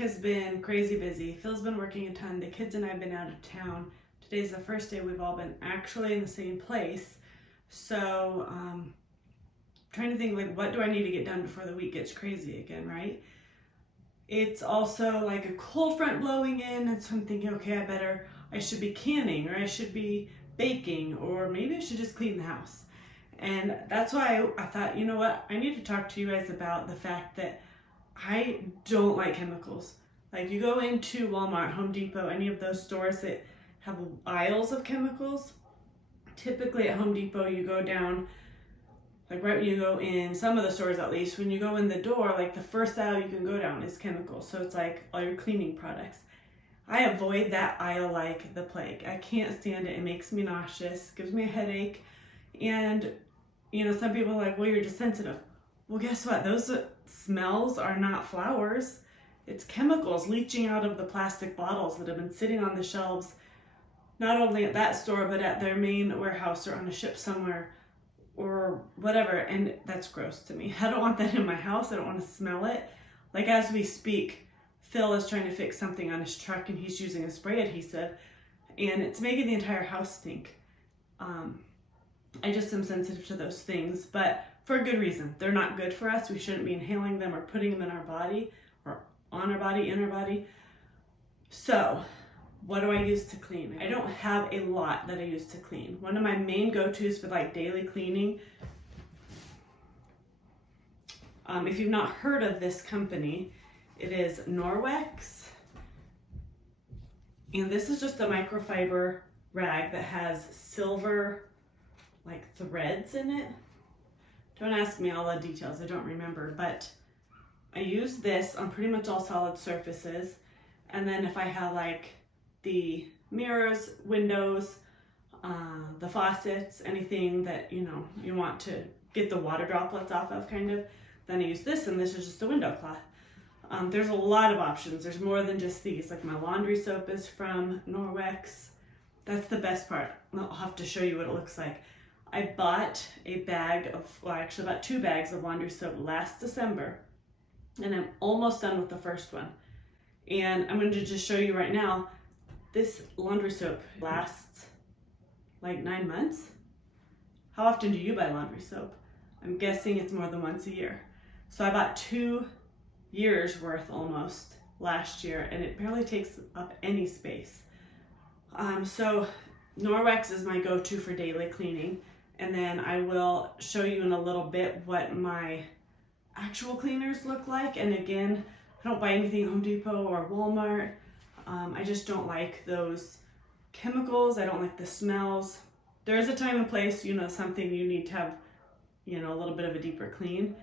has been crazy busy. Phil's been working a ton. The kids and I have been out of town. Today's the first day we've all been actually in the same place. So, trying to think, like, what do I need to get done before the week gets crazy again, right? It's also like a cold front blowing in, and so I'm thinking, okay, I should be canning, or I should be baking, or maybe I should just clean the house. And that's why I thought, you know what, I need to talk to you guys about the fact that I don't like chemicals. Like, you go into Walmart, Home Depot, any of those stores that have aisles of chemicals. Typically at Home Depot, you go down, like right when you go in, some of the stores at least, when you go in the door, like the first aisle you can go down is chemicals. So it's like all your cleaning products. I avoid that aisle like the plague. I can't stand it. It makes me nauseous, gives me a headache. And, you know, some people are like, well, you're just sensitive. Well, guess what? Those smells are not flowers. It's chemicals leaching out of the plastic bottles that have been sitting on the shelves, not only at that store, but at their main warehouse or on a ship somewhere or whatever. And that's gross to me. I don't want that in my house. I don't want to smell it. Like, as we speak, Phil is trying to fix something on his truck and he's using a spray adhesive and it's making the entire house stink. I just am sensitive to those things, but for a good reason. They're not good for us. We shouldn't be inhaling them or putting them in our body or on our body, in our body. So what do I use to clean? I don't have a lot that I use to clean. One of my main go-tos for like daily cleaning, if you've not heard of this company, it is NORWEX. And this is just a microfiber rag that has silver like threads in it. Don't ask me all the details, I don't remember, but I use this on pretty much all solid surfaces. And then if I have like the mirrors, windows, the faucets, anything that, you know, you want to get the water droplets off of kind of, then I use this, and this is just a window cloth. There's a lot of options. There's more than just these. Like, my laundry soap is from NORWEX. That's the best part. I'll have to show you what it looks like. I bought a bag of, well, I actually bought 2 bags of laundry soap last December, and I'm almost done with the first one. And I'm going to just show you right now, this laundry soap lasts like 9 months. How often do you buy laundry soap? I'm guessing it's more than once a year. So I bought 2 years worth almost last year, and it barely takes up any space. So NORWEX is my go-to for daily cleaning, and then I will show you in a little bit what my actual cleaners look like. And again, I don't buy anything at Home Depot or Walmart. I just don't like those chemicals. I don't like the smells. There is a time and place, you know, something you need to have, you know, a little bit of a deeper clean.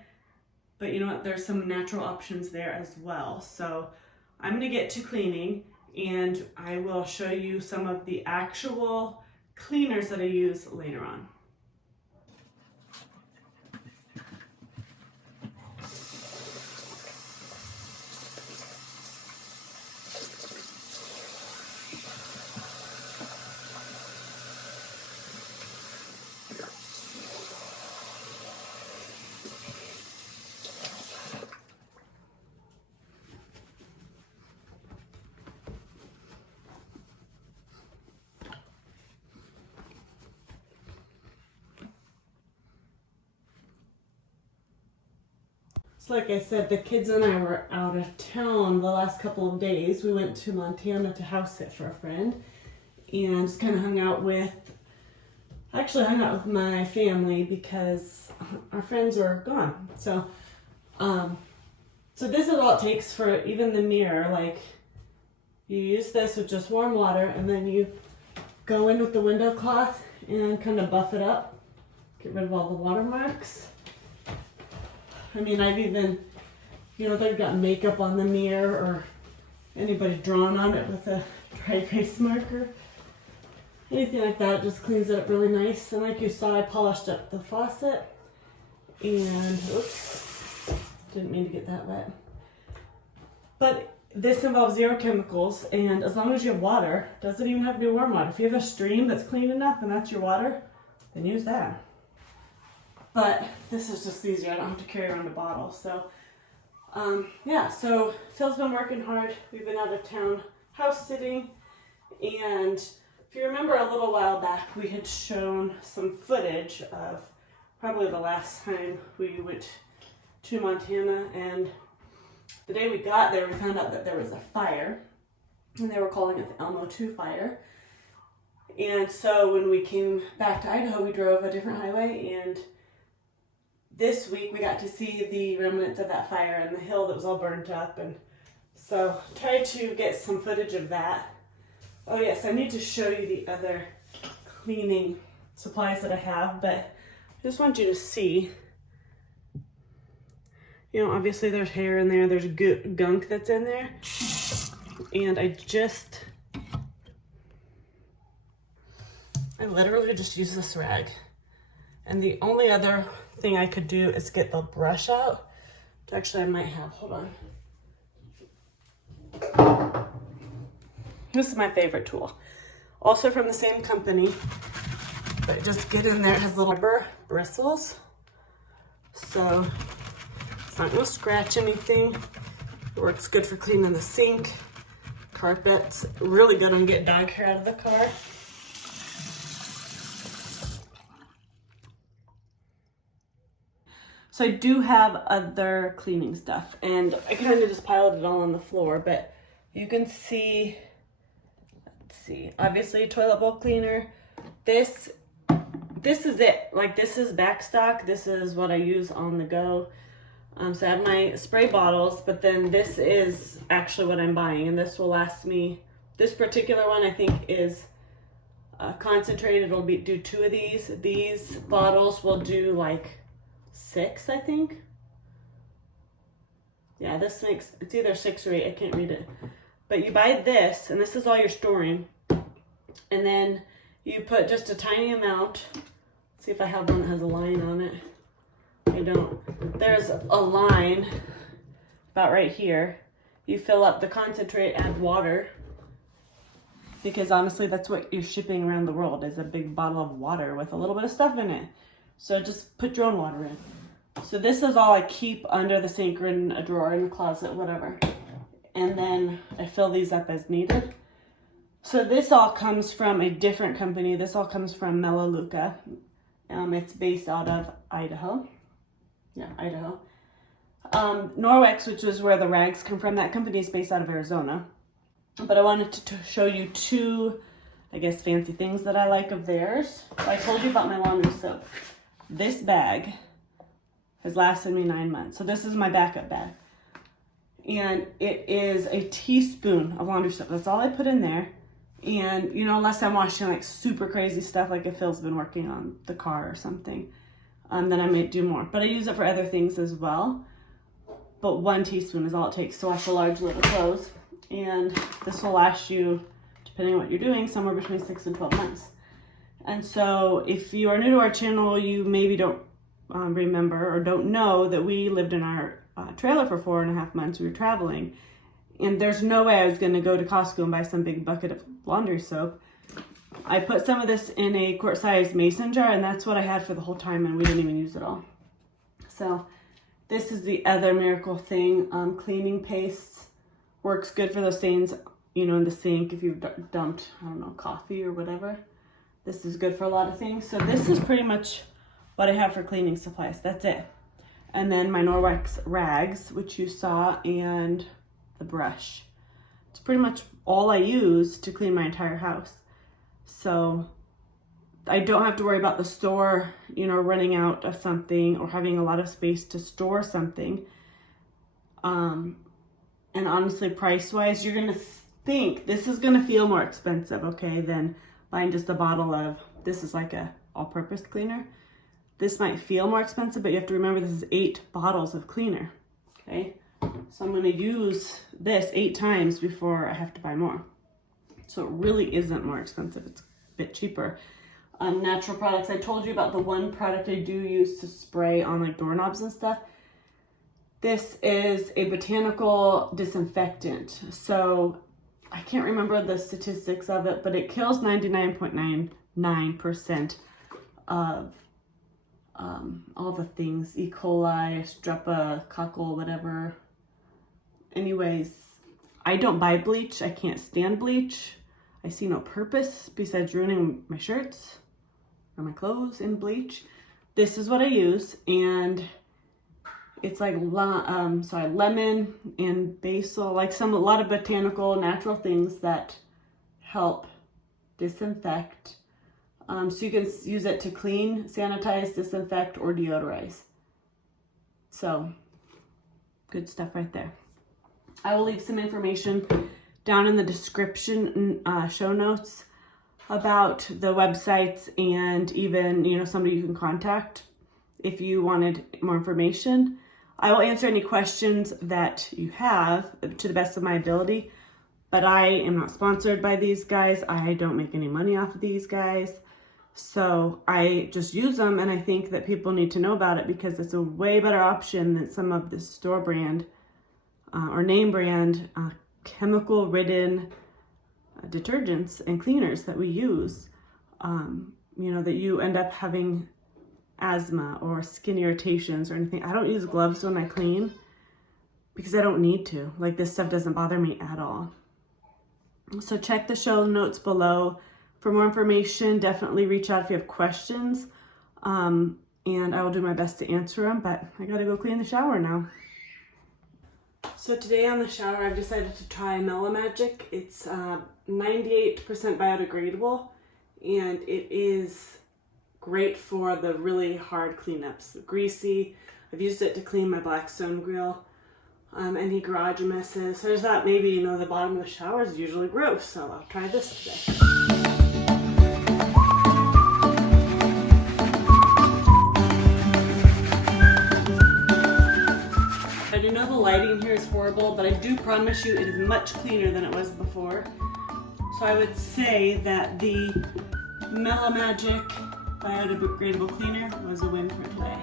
But you know what, there's some natural options there as well. So I'm gonna get to cleaning, and I will show you some of the actual cleaners that I use later on. Like I said, the kids and I were out of town the last couple of days. We went to Montana to house sit for a friend and just kind of hung out with my family because our friends were gone. So this is all it takes for even the mirror. Like, you use this with just warm water, and then you go in with the window cloth and kind of buff it up, get rid of all the watermarks. I mean, I've even, you know, they've got makeup on the mirror or anybody drawn on it with a dry erase marker. Anything like that, it just cleans it up really nice. And like you saw, I polished up the faucet. And, oops, didn't mean to get that wet. But this involves 0 chemicals, and as long as you have water, doesn't even have to be warm water. If you have a stream that's clean enough and that's your water, then use that. But this is just easier. I don't have to carry around a bottle. So Yeah, so Phil's been working hard. We've been out of town house sitting, and if you remember a little while back, we had shown some footage of probably the last time we went to Montana, and the day we got there, we found out that there was a fire, and they were calling it the Elmo 2 fire. And so when we came back to Idaho, we drove a different highway, and this week we got to see the remnants of that fire and the hill that was all burnt up. And so tried to get some footage of that. Oh yes, I need to show you the other cleaning supplies that I have, but I just want you to see. You know, obviously there's hair in there, there's gunk that's in there. And I literally just use this rag. And the only other thing I could do is get the brush out. Which actually I might have, hold on. This is my favorite tool. Also from the same company, but just get in there, it has little rubber bristles. So it's not gonna scratch anything. It works good for cleaning the sink, carpets, really good on getting dog hair out of the car. So I do have other cleaning stuff, and I kind of just piled it all on the floor, but you can see, let's see, obviously toilet bowl cleaner. This is it. Like, this is back stock. This is what I use on the go. So I have my spray bottles, but then this is actually what I'm buying, and this will last me. This particular one I think is concentrated. It'll do 2 of these. These bottles will do like 6, I think. Yeah, this makes, it's either 6 or 8, I can't read it. But you buy this, and this is all you're storing. And then you put just a tiny amount. Let's see if I have one that has a line on it. I don't. There's a line about right here. You fill up the concentrate, add water. Because honestly, that's what you're shipping around the world, is a big bottle of water with a little bit of stuff in it. So just put your own water in. So this is all I keep under the sink or in a drawer, in the closet, whatever. And then I fill these up as needed. So this all comes from a different company. This all comes from MELALEUCA. It's based out of Idaho. Yeah, Idaho. NORWEX, which is where the rags come from, that company is based out of Arizona. But I wanted to show you 2, I guess, fancy things that I like of theirs. So I told you about my laundry soap. This bag has lasted me 9 months. So this is my backup bag. And it is a teaspoon of laundry soap. That's all I put in there. And, you know, unless I'm washing like super crazy stuff, like if Phil's been working on the car or something, then I might do more. But I use it for other things as well. But 1 teaspoon is all it takes to wash a large load of clothes. And this will last you, depending on what you're doing, somewhere between 6 and 12 months. And so if you are new to our channel, you maybe don't remember or don't know that we lived in our trailer for 4.5 months. We were traveling. And there's no way I was going to go to Costco and buy some big bucket of laundry soap. I put some of this in a quart-sized mason jar, and that's what I had for the whole time, and we didn't even use it all. So this is the other miracle thing. Cleaning paste works good for those stains, you know, in the sink if you've dumped, I don't know, coffee or whatever. This is good for a lot of things. So this is pretty much what I have for cleaning supplies. That's it. And then my NORWEX rags, which you saw, and the brush. It's pretty much all I use to clean my entire house. So I don't have to worry about the store, you know, running out of something or having a lot of space to store something. And honestly, price-wise, you're going to think this is going to feel more expensive, okay, than buying just a bottle of, this is like a all-purpose cleaner. This might feel more expensive, but you have to remember this is 8 bottles of cleaner, okay? So I'm going to use this 8 times before I have to buy more. So it really isn't more expensive. It's a bit cheaper. Natural products. I told you about the one product I do use to spray on like doorknobs and stuff. This is a botanical disinfectant. So I can't remember the statistics of it, but it kills 99.99% of all the things, E. coli, streptococcal, whatever, Anyways, I don't buy bleach. I can't stand bleach. I see no purpose besides ruining my shirts or my clothes in bleach. This is what I use, and it's like lemon and basil, like a lot of botanical natural things that help disinfect. So you can use it to clean, sanitize, disinfect, or deodorize. So good stuff right there. I will leave some information down in the description, show notes, about the websites, and even, you know, somebody you can contact if you wanted more information. I will answer any questions that you have to the best of my ability, but I am not sponsored by these guys. I don't make any money off of these guys. So I just use them, and I think that people need to know about it because it's a way better option than some of the store brand or name brand chemical-ridden detergents and cleaners that we use. You know, that you end up having asthma or skin irritations or anything. I don't use gloves when I clean because I don't need to. Like, this stuff doesn't bother me at all. So check the show notes below for more information. Definitely reach out if you have questions, and I will do my best to answer them, but I gotta go clean the shower now. So today on the shower, I've decided to try MELAMagic. It's 98% biodegradable, and it is great for the really hard cleanups. Greasy. I've used it to clean my Blackstone grill, any garage messes. So I just thought maybe, you know, the bottom of the shower is usually gross, so I'll try this today. I do know the lighting here is horrible, but I do promise you it is much cleaner than it was before. So I would say that the MELAMagic biodegradable cleaner was a win for today.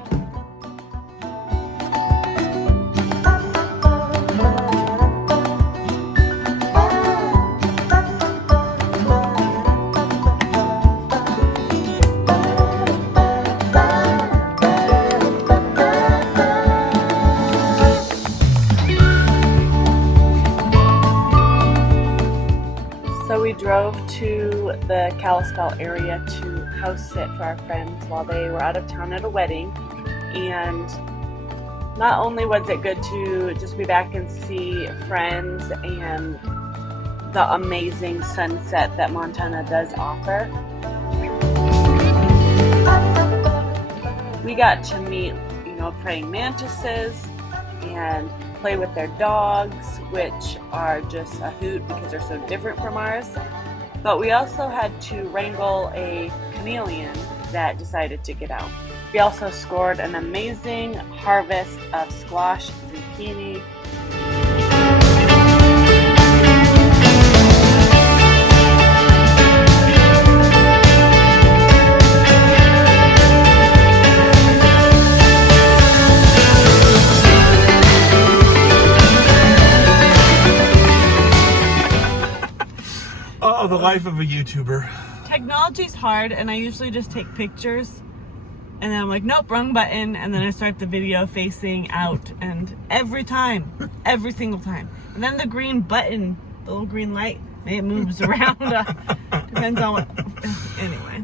So we drove to the Kalispell area to house sit for our friends while they were out of town at a wedding, and not only was it good to just be back and see friends and the amazing sunset that Montana does offer, we got to meet, you know, praying mantises and play with their dogs, which are just a hoot because they're so different from ours. But we also had to wrangle a chameleon that decided to get out. We also scored an amazing harvest of squash, zucchini, the life of a YouTuber. Technology's hard, and I usually just take pictures, and then I'm like, nope, wrong button, and then I start the video facing out, and every time, every single time. And then the green button, the little green light, it moves around. Depends on what. Anyway.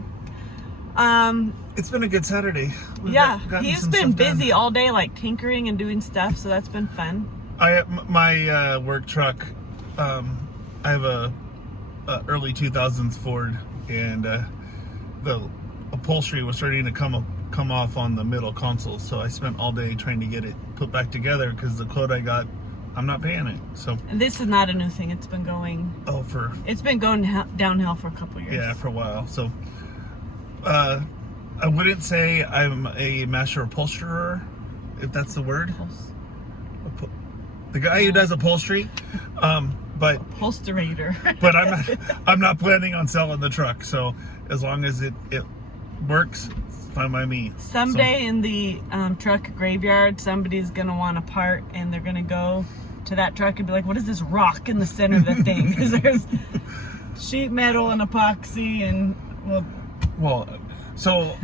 It's been a good Saturday. Yeah, he's been busy all day, like tinkering and doing stuff, so that's been fun. My work truck, I have a early 2000s Ford, and the upholstery was starting to come off on the middle console, so I spent all day trying to get it put back together because the quote I got, I'm not paying it. So, and this is not a new thing. It's been going downhill for a couple years. Yeah, for a while. So I wouldn't say I'm a master upholsterer, if that's the word. The guy who does upholstery, but upholsterator. But I'm not planning on selling the truck. So as long as it works, it's fine by me. Someday in the truck graveyard, somebody's gonna want a part, and they're gonna go to that truck and be like, "What is this rock in the center of the thing?" Because there's sheet metal and epoxy and well, so.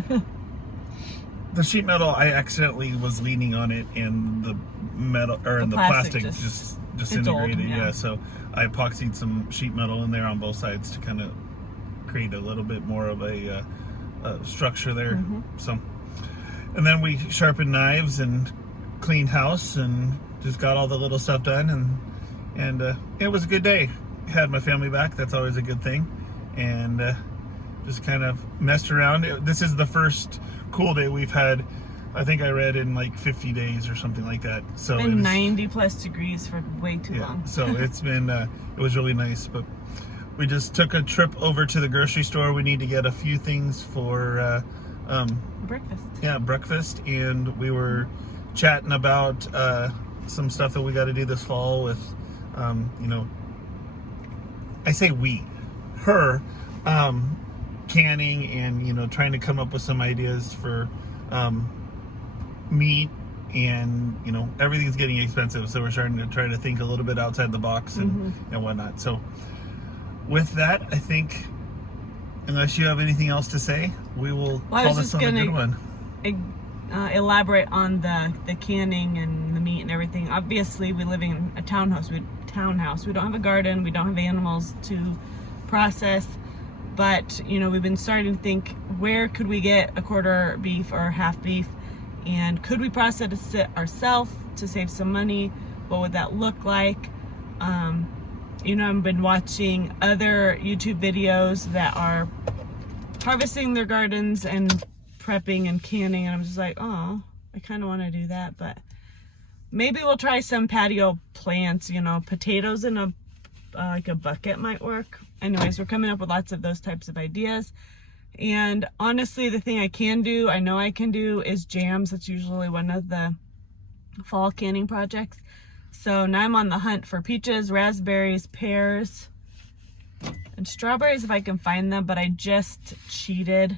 The sheet metal, I accidentally was leaning on it, and the metal or the plastic just disintegrated. It's old, yeah. So I epoxied some sheet metal in there on both sides to kind of create a little bit more of a structure there. So, and then we sharpened knives and cleaned house and just got all the little stuff done, and it was a good day. Had my family back. That's always a good thing. And just kind of messed around. This is the first cool day we've had, I think I read, in like 50 days or something like that. So it's been 90 plus degrees for way too long. So it's been, it was really nice. But we just took a trip over to the grocery store. We need to get a few things for breakfast. Yeah, breakfast. And we were chatting about some stuff that we got to do this fall with, you know, I say we, her, canning and, you know, trying to come up with some ideas for meat, and, you know, everything's getting expensive, so we're starting to try to think a little bit outside the box and whatnot. So with that, I think, unless you have anything else to say, we will call this one a good one. Elaborate on the canning and the meat and everything. Obviously, we live in a townhouse. We don't have a garden. We don't have animals to process. But, you know, we've been starting to think, where could we get a quarter beef or half beef? And could we process it ourselves to save some money? What would that look like? You know, I've been watching other YouTube videos that are harvesting their gardens and prepping and canning, and I'm just like, oh, I kind of want to do that. But maybe we'll try some patio plants, you know, potatoes in a like a bucket might work. Anyways, we're coming up with lots of those types of ideas. And honestly, the thing I know I can do is jams. That's usually one of the fall canning projects. So now I'm on the hunt for peaches, raspberries, pears, and strawberries if I can find them. But I just cheated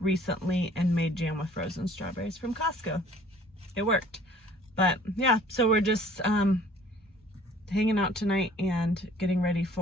recently and made jam with frozen strawberries from Costco. It worked. But yeah, so we're just hanging out tonight and getting ready for